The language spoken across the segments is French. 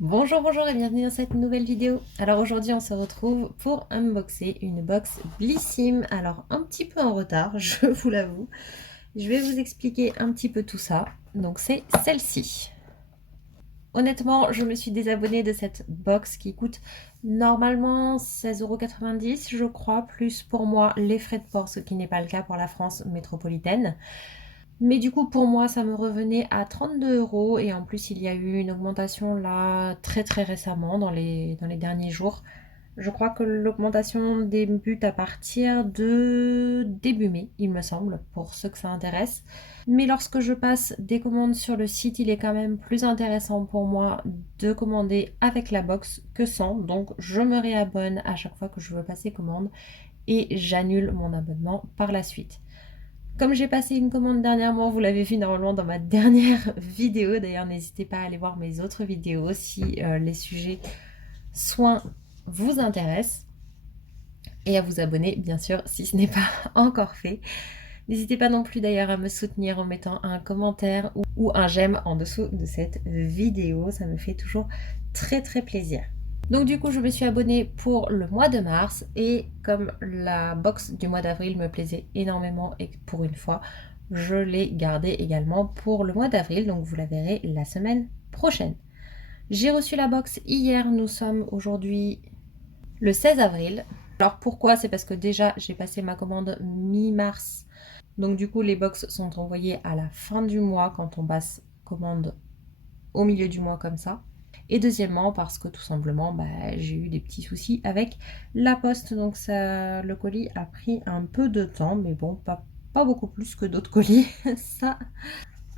Bonjour, bonjour et bienvenue dans cette nouvelle vidéo. Alors aujourd'hui on se retrouve pour unboxer une box Blissim. Alors un petit peu en retard, je vous l'avoue. Je vais vous expliquer un petit peu tout ça. Donc c'est celle-ci. Honnêtement, je me suis désabonnée de cette box qui coûte normalement 16,90 € je crois, plus pour moi les frais de port, ce qui n'est pas le cas pour la France métropolitaine. Mais du coup, pour moi, ça me revenait à 32 € et en plus, il y a eu une augmentation là très récemment dans les derniers jours. Je crois que l'augmentation débute à partir de début mai, il me semble, pour ceux que ça intéresse. Mais lorsque je passe des commandes sur le site, il est quand même plus intéressant pour moi de commander avec la box que sans. Donc, je me réabonne à chaque fois que je veux passer commande et j'annule mon abonnement par la suite. Comme j'ai passé une commande dernièrement, vous l'avez vu normalement dans ma dernière vidéo. D'ailleurs, n'hésitez pas à aller voir mes autres vidéos si les sujets soins vous intéressent. Et à vous abonner, bien sûr, si ce n'est pas encore fait. N'hésitez pas non plus d'ailleurs à me soutenir en mettant un commentaire ou un j'aime en dessous de cette vidéo. Ça me fait toujours très plaisir. Donc du coup, je me suis abonnée pour le mois de mars et comme la box du mois d'avril me plaisait énormément et pour une fois, je l'ai gardée également pour le mois d'avril. Donc vous la verrez la semaine prochaine. J'ai reçu la box hier, nous sommes aujourd'hui le 16 avril. Alors pourquoi? C'est parce que déjà j'ai passé ma commande mi-mars. Donc du coup les box sont envoyées à la fin du mois quand on passe commande au milieu du mois comme ça. Et deuxièmement parce que tout simplement j'ai eu des petits soucis avec la poste. Donc ça, le colis a pris un peu de temps, mais bon, pas beaucoup plus que d'autres colis. Ça,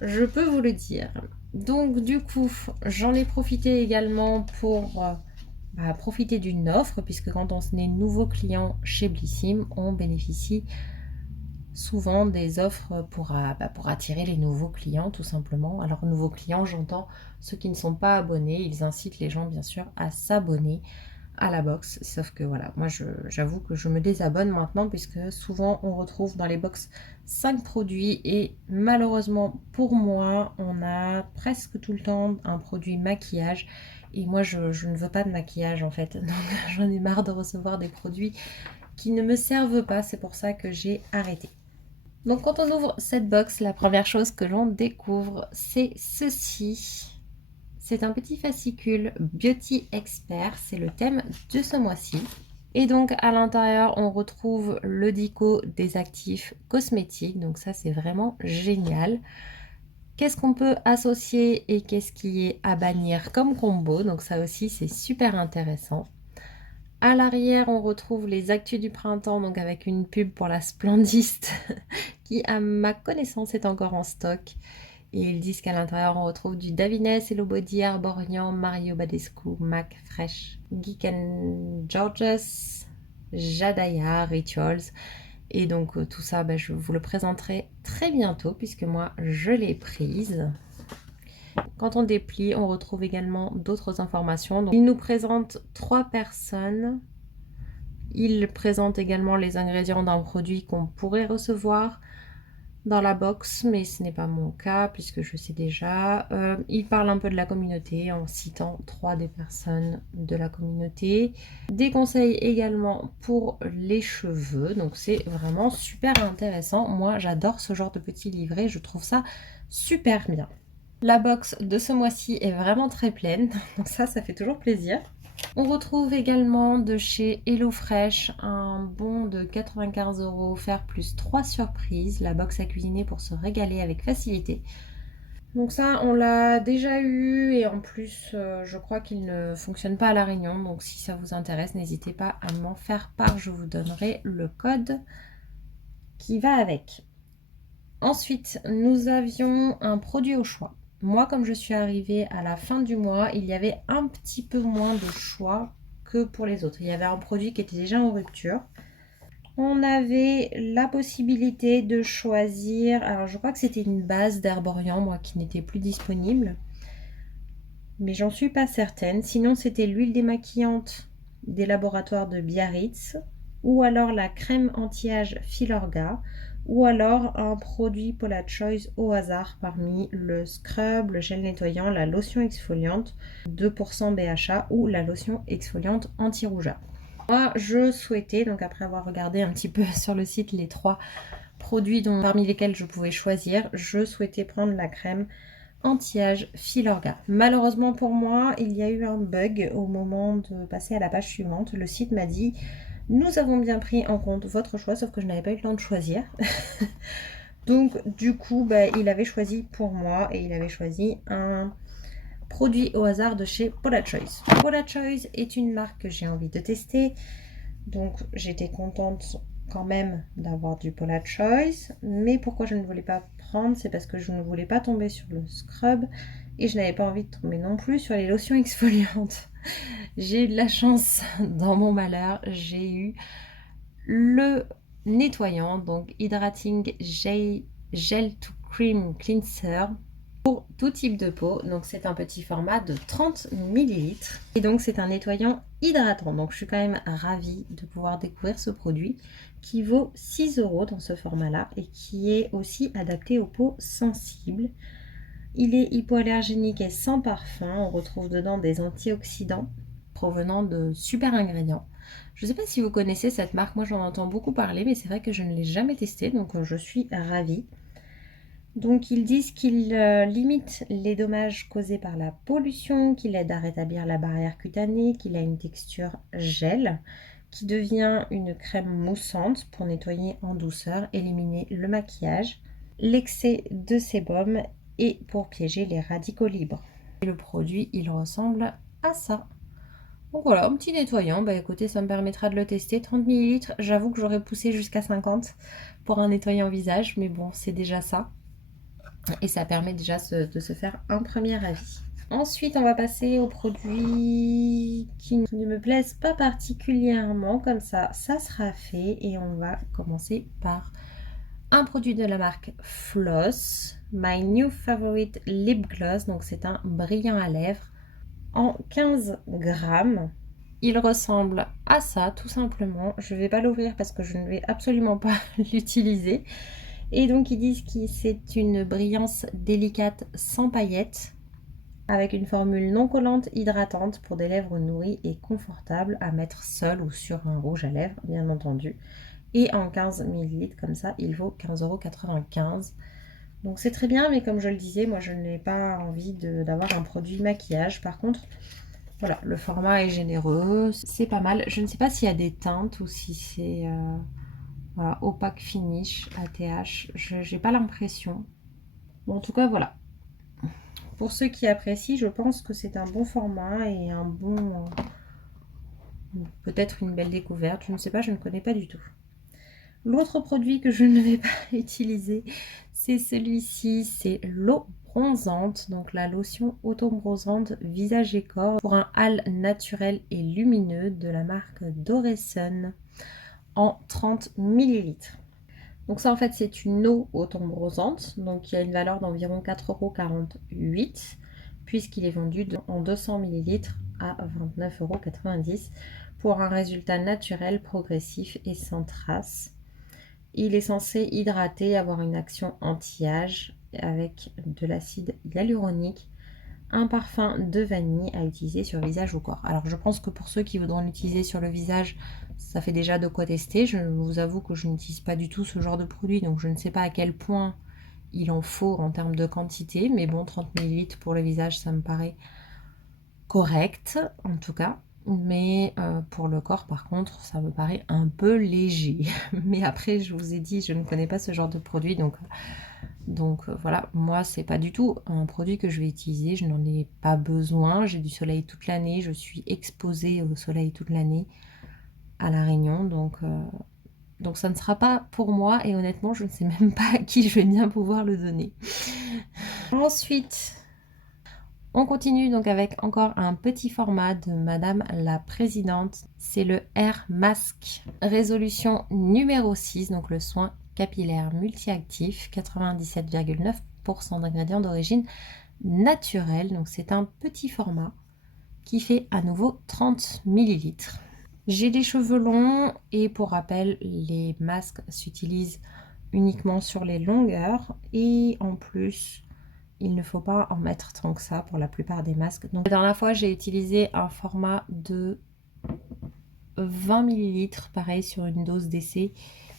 je peux vous le dire. Donc du coup, j'en ai profité également pour profiter d'une offre, puisque quand on est nouveau client chez Blissim, on bénéficie souvent des offres pour attirer les nouveaux clients tout simplement. Alors nouveaux clients, j'entends ceux qui ne sont pas abonnés, ils incitent les gens bien sûr à s'abonner à la box, sauf que voilà, moi j'avoue que je me désabonne maintenant puisque souvent on retrouve dans les box 5 produits et malheureusement pour moi on a presque tout le temps un produit maquillage et moi je ne veux pas de maquillage en fait, donc j'en ai marre de recevoir des produits qui ne me servent pas, c'est pour ça que j'ai arrêté. Donc quand on ouvre cette box, la première chose que l'on découvre, c'est ceci. C'est un petit fascicule Beauty Expert, c'est le thème de ce mois-ci. Et donc à l'intérieur, on retrouve le dico des actifs cosmétiques, donc ça c'est vraiment génial. Qu'est-ce qu'on peut associer et qu'est-ce qui est à bannir comme combo, donc ça aussi c'est super intéressant. À l'arrière, on retrouve les actus du printemps, donc avec une pub pour la Splendiste qui, à ma connaissance, est encore en stock. Et ils disent qu'à l'intérieur, on retrouve du Davines, Hello Body, Arborian, Mario Badescu, Mac Fresh, Geek and Georges, Jadaya, Rituals. Et donc tout ça, je vous le présenterai très bientôt puisque moi, je l'ai prise. Quand on déplie, on retrouve également d'autres informations. Donc, il nous présente 3 personnes. Il présente également les ingrédients d'un produit qu'on pourrait recevoir dans la box, mais ce n'est pas mon cas puisque je sais déjà. Il parle un peu de la communauté en citant 3 des personnes de la communauté. Des conseils également pour les cheveux, donc c'est vraiment super intéressant. Moi j'adore ce genre de petits livrets, je trouve ça super bien. La box de ce mois-ci est vraiment très pleine, donc ça fait toujours plaisir. On retrouve également de chez HelloFresh un bon de 95 € offert plus 3 surprises, la box à cuisiner pour se régaler avec facilité. Donc ça, on l'a déjà eu et en plus, je crois qu'il ne fonctionne pas à La Réunion. Donc si ça vous intéresse, n'hésitez pas à m'en faire part, je vous donnerai le code qui va avec. Ensuite, nous avions un produit au choix. Moi, comme je suis arrivée à la fin du mois, il y avait un petit peu moins de choix que pour les autres. Il y avait un produit qui était déjà en rupture. On avait la possibilité de choisir, alors je crois que c'était une base d'Herborian, moi, qui n'était plus disponible. Mais j'en suis pas certaine. Sinon, c'était l'huile démaquillante des laboratoires de Biarritz ou alors la crème anti-âge Filorga. ou alors un produit Paula Choice au hasard parmi le scrub, le gel nettoyant, la lotion exfoliante 2% BHA ou la lotion exfoliante anti-rougeard. Moi, je souhaitais, donc après avoir regardé un petit peu sur le site les 3 produits parmi lesquels je pouvais choisir, je souhaitais prendre la crème anti-âge Filorga. Malheureusement pour moi, il y a eu un bug au moment de passer à la page suivante. Le site m'a dit « Nous avons bien pris en compte votre choix », sauf que je n'avais pas eu le temps de choisir. Donc du coup, il avait choisi pour moi et il avait choisi un produit au hasard de chez Paula Choice. Paula Choice est une marque que j'ai envie de tester. Donc j'étais contente quand même d'avoir du Paula Choice, mais pourquoi je ne voulais pas prendre, c'est parce que je ne voulais pas tomber sur le scrub et je n'avais pas envie de tomber non plus sur les lotions exfoliantes. J'ai eu de la chance dans mon malheur, j'ai eu le nettoyant, donc Hydrating Gel to Cream Cleanser pour tout type de peau. Donc c'est un petit format de 30 ml et donc c'est un nettoyant hydratant. Donc je suis quand même ravie de pouvoir découvrir ce produit qui vaut 6 € dans ce format là et qui est aussi adapté aux peaux sensibles. Il est hypoallergénique et sans parfum. On retrouve dedans des antioxydants provenant de super ingrédients. Je ne sais pas si vous connaissez cette marque, moi j'en entends beaucoup parler, mais c'est vrai que je ne l'ai jamais testé, donc je suis ravie. Donc ils disent qu'il limite les dommages causés par la pollution, qu'il aide à rétablir la barrière cutanée, qu'il a une texture gel, qui devient une crème moussante pour nettoyer en douceur, éliminer le maquillage, l'excès de sébum et pour piéger les radicaux libres. Et le produit, il ressemble à ça. Donc voilà, un petit nettoyant. Écoutez, ça me permettra de le tester. 30 ml, j'avoue que j'aurais poussé jusqu'à 50 pour un nettoyant visage, mais bon, c'est déjà ça. Et ça permet déjà de se faire un premier avis. Ensuite, on va passer aux produits qui ne me plaisent pas particulièrement. Comme ça sera fait. Et on va commencer par un produit de la marque Floss, My New Favorite Lip Gloss. Donc c'est un brillant à lèvres en 15 grammes. Il ressemble à ça tout simplement. Je ne vais pas l'ouvrir parce que je ne vais absolument pas l'utiliser. Et donc ils disent que c'est une brillance délicate sans paillettes avec une formule non collante hydratante pour des lèvres nourries et confortables à mettre seul ou sur un rouge à lèvres bien entendu. Et en 15 ml comme ça, il vaut 15,95 €. Donc c'est très bien, mais comme je le disais, moi je n'ai pas envie d'avoir un produit maquillage. Par contre, voilà, le format est généreux, c'est pas mal. Je ne sais pas s'il y a des teintes ou si c'est voilà, opaque finish, ATH. Je n'ai pas l'impression. Bon, en tout cas, voilà. Pour ceux qui apprécient, je pense que c'est un bon format et un bon... peut-être une belle découverte. Je ne sais pas, je ne connais pas du tout. L'autre produit que je ne vais pas utiliser, c'est celui-ci. C'est l'eau bronzante, donc la lotion auto-bronzante visage et corps pour un hâle naturel et lumineux de la marque Doresun en 30 ml. Donc ça en fait c'est une eau auto-bronzante, donc il y a une valeur d'environ 4,48 € puisqu'il est vendu en 200 ml à 29,90 € pour un résultat naturel, progressif et sans trace. Il est censé hydrater, avoir une action anti-âge avec de l'acide hyaluronique, un parfum de vanille à utiliser sur visage ou corps. Alors je pense que pour ceux qui voudront l'utiliser sur le visage, ça fait déjà de quoi tester. Je vous avoue que je n'utilise pas du tout ce genre de produit, donc je ne sais pas à quel point il en faut en termes de quantité, mais bon, 30 ml pour le visage, ça me paraît correct en tout cas. Mais pour le corps, par contre, ça me paraît un peu léger. Mais après, je vous ai dit, je ne connais pas ce genre de produit, donc voilà, moi, c'est pas du tout un produit que je vais utiliser. Je n'en ai pas besoin. J'ai du soleil toute l'année. Je suis exposée au soleil toute l'année à La Réunion, donc ça ne sera pas pour moi. Et honnêtement, je ne sais même pas à qui je vais bien pouvoir le donner. Ensuite, on continue donc avec encore un petit format de Madame la Présidente. C'est le Air Mask résolution numéro 6, donc le soin capillaire multi-actif, 97,9% d'ingrédients d'origine naturelle. Donc c'est un petit format qui fait à nouveau 30 ml. J'ai des cheveux longs et pour rappel, les masques s'utilisent uniquement sur les longueurs et en plus il ne faut pas en mettre tant que ça pour la plupart des masques. Donc la dernière fois j'ai utilisé un format de 20 ml, pareil sur une dose d'essai,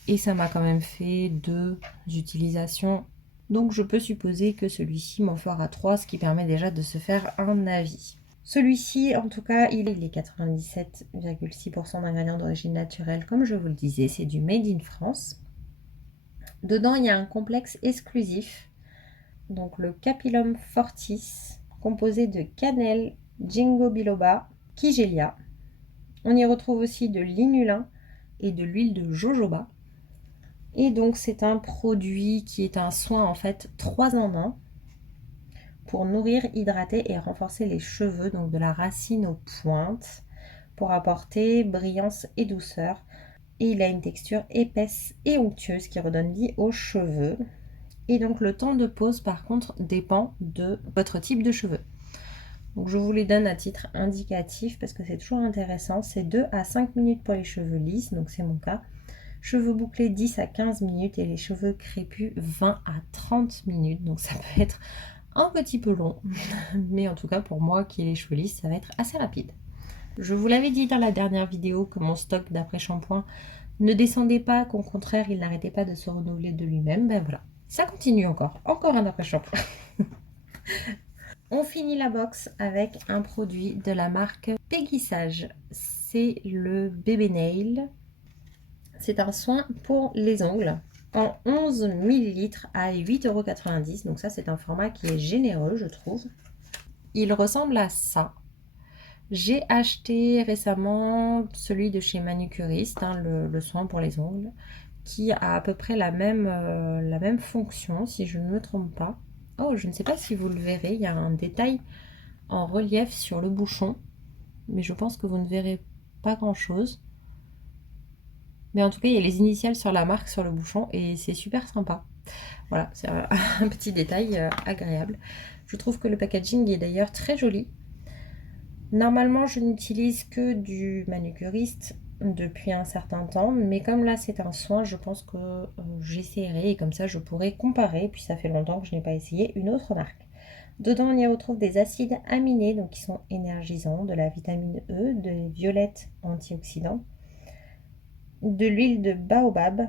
et ça m'a quand même fait 2 utilisations. Donc je peux supposer que celui-ci m'en fera 3, ce qui permet déjà de se faire un avis. Celui-ci, en tout cas, il est 97,6% d'ingrédients d'origine naturelle, comme je vous le disais, c'est du Made in France. Dedans, il y a un complexe exclusif, donc le Capillum Fortis, composé de cannelle, ginkgo biloba, kigelia. On y retrouve aussi de l'inulin et de l'huile de jojoba. Et donc, c'est un produit qui est un soin, en fait, 3 en 1 pour nourrir, hydrater et renforcer les cheveux, donc de la racine aux pointes, pour apporter brillance et douceur. Et il a une texture épaisse et onctueuse qui redonne vie aux cheveux. Et donc le temps de pose par contre dépend de votre type de cheveux. Donc je vous les donne à titre indicatif parce que c'est toujours intéressant. C'est 2 à 5 minutes pour les cheveux lisses, donc c'est mon cas. Cheveux bouclés 10 à 15 minutes et les cheveux crépus 20 à 30 minutes. Donc ça peut être un petit peu long, mais en tout cas pour moi qui ai les cheveux lisses, ça va être assez rapide. Je vous l'avais dit dans la dernière vidéo que mon stock d'après-shampoing ne descendait pas, qu'au contraire il n'arrêtait pas de se renouveler de lui-même. Ben voilà, ça continue encore un après-shampoing. On finit la box avec un produit de la marque Peggy Sage. C'est le Bébé Nail. C'est un soin pour les ongles en 11 ml à 8,90 €. Donc ça, c'est un format qui est généreux, je trouve. Il ressemble à ça. J'ai acheté récemment celui de chez Manucuriste, hein, le soin pour les ongles, qui a à peu près la même fonction, si je ne me trompe pas. Oh, je ne sais pas si vous le verrez, il y a un détail en relief sur le bouchon, mais je pense que vous ne verrez pas grand-chose. Mais en tout cas, il y a les initiales sur la marque sur le bouchon et c'est super sympa. Voilà, c'est un petit détail agréable. Je trouve que le packaging est d'ailleurs très joli. Normalement, je n'utilise que du manucuriste depuis un certain temps, mais comme là c'est un soin, je pense que j'essaierai et comme ça je pourrai comparer, puis ça fait longtemps que je n'ai pas essayé une autre marque. Dedans, on y retrouve des acides aminés, donc qui sont énergisants, de la vitamine E, des violettes antioxydants, de l'huile de baobab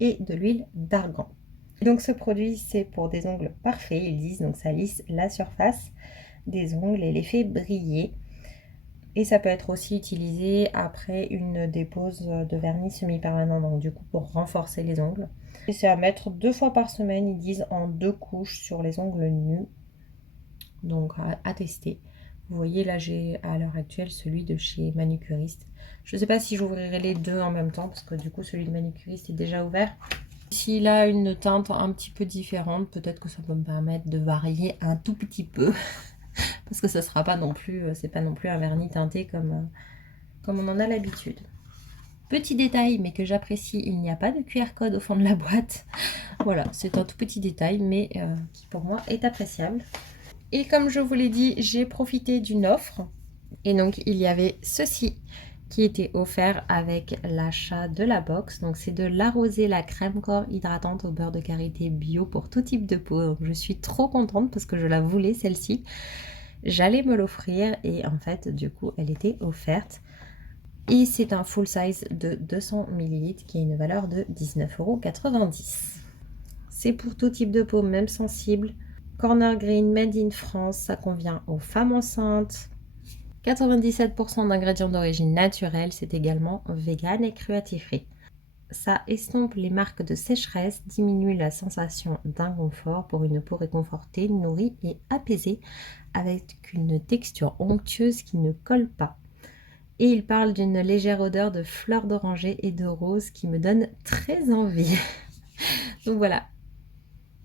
et de l'huile d'argan. Donc ce produit, c'est pour des ongles parfaits, ils disent, donc ça lisse la surface des ongles et les fait briller. Et ça peut être aussi utilisé après une dépose de vernis semi-permanent, donc du coup pour renforcer les ongles. Et c'est à mettre 2 fois par semaine, ils disent en 2 couches sur les ongles nus. Donc à tester. Vous voyez là j'ai à l'heure actuelle celui de chez Manucuriste. Je ne sais pas si j'ouvrirai les deux en même temps parce que du coup celui de Manucuriste est déjà ouvert. S'il a une teinte un petit peu différente, peut-être que ça peut me permettre de varier un tout petit peu. Parce que ce sera pas non plus, c'est pas non plus un vernis teinté comme on en a l'habitude. Petit détail, mais que j'apprécie, il n'y a pas de QR code au fond de la boîte. Voilà, c'est un tout petit détail, mais qui pour moi est appréciable. Et comme je vous l'ai dit, j'ai profité d'une offre. Et donc, il y avait ceci qui était offert avec l'achat de la box. Donc, c'est de La Rosée, la crème corps hydratante au beurre de karité bio pour tout type de peau. Donc, je suis trop contente parce que je la voulais, celle-ci. J'allais me l'offrir et en fait, du coup, elle était offerte. Et c'est un full size de 200 ml qui a une valeur de 19,90 €. C'est pour tout type de peau, même sensible. Corner Green, Made in France, ça convient aux femmes enceintes. 97% d'ingrédients d'origine naturelle, c'est également vegan et cruelty-free. Ça estompe les marques de sécheresse, diminue la sensation d'inconfort pour une peau réconfortée, nourrie et apaisée, avec une texture onctueuse qui ne colle pas. Et il parle d'une légère odeur de fleurs d'oranger et de rose qui me donne très envie. Donc voilà,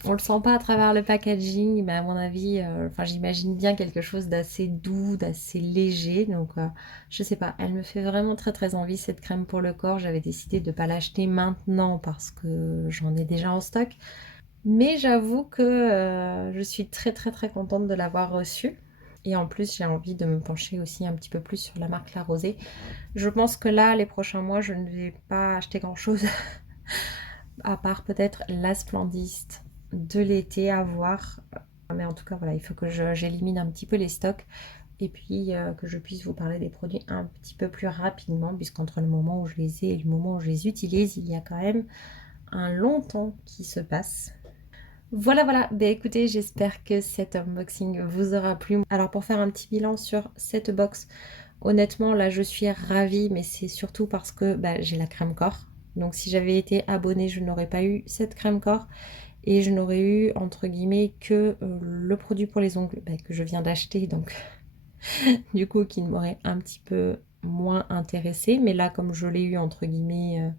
on le sent pas à travers le packaging, mais à mon avis, j'imagine bien quelque chose d'assez doux, d'assez léger. Donc, je sais pas, elle me fait vraiment très très envie cette crème pour le corps. J'avais décidé de ne pas l'acheter maintenant parce que j'en ai déjà en stock. Mais j'avoue que je suis très très très contente de l'avoir reçue. Et en plus, j'ai envie de me pencher aussi un petit peu plus sur la marque La Rosée. Je pense que là, les prochains mois, je ne vais pas acheter grand chose. à part peut-être la Splendiste de l'été à voir. Mais en tout cas, voilà, il faut que j'élimine un petit peu les stocks et puis que je puisse vous parler des produits un petit peu plus rapidement, puisqu'entre le moment où je les ai et le moment où je les utilise, il y a quand même un long temps qui se passe. Voilà, voilà. Ben, écoutez, j'espère que cet unboxing vous aura plu. Alors, pour faire un petit bilan sur cette box, honnêtement, là, je suis ravie, mais c'est surtout parce que bah, j'ai la crème corps. Donc, si j'avais été abonnée, je n'aurais pas eu cette crème corps et je n'aurais eu, entre guillemets, que le produit pour les ongles bah, que je viens d'acheter. Donc, du coup, qui m'aurait un petit peu moins intéressée. Mais là, comme je l'ai eu, entre guillemets,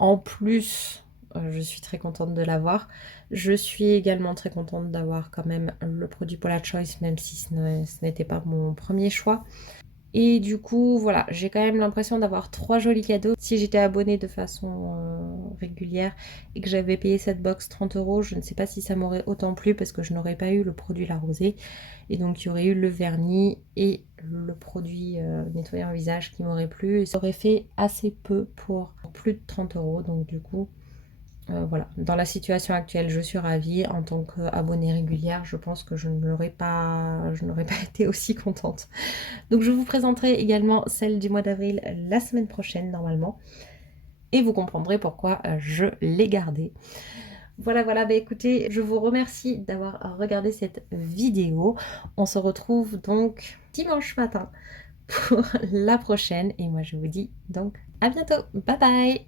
en plus, je suis très contente de l'avoir. Je suis également très contente d'avoir quand même le produit Paula Choice, même si ce n'était pas mon premier choix. Et du coup, voilà, j'ai quand même l'impression d'avoir 3 jolis cadeaux. Si j'étais abonnée de façon régulière et que j'avais payé cette box 30 euros, je ne sais pas si ça m'aurait autant plu parce que je n'aurais pas eu le produit La Rosée. Et donc, il y aurait eu le vernis et le produit nettoyant visage qui m'aurait plu. Et ça aurait fait assez peu pour plus de 30 euros. Donc, du coup, voilà, dans la situation actuelle, je suis ravie. En tant qu'abonnée régulière, je pense que je n'aurais pas été aussi contente. Donc je vous présenterai également celle du mois d'avril la semaine prochaine normalement. Et vous comprendrez pourquoi je l'ai gardée. Voilà, voilà, bah écoutez, je vous remercie d'avoir regardé cette vidéo. On se retrouve donc dimanche matin pour la prochaine. Et moi je vous dis donc à bientôt. Bye bye!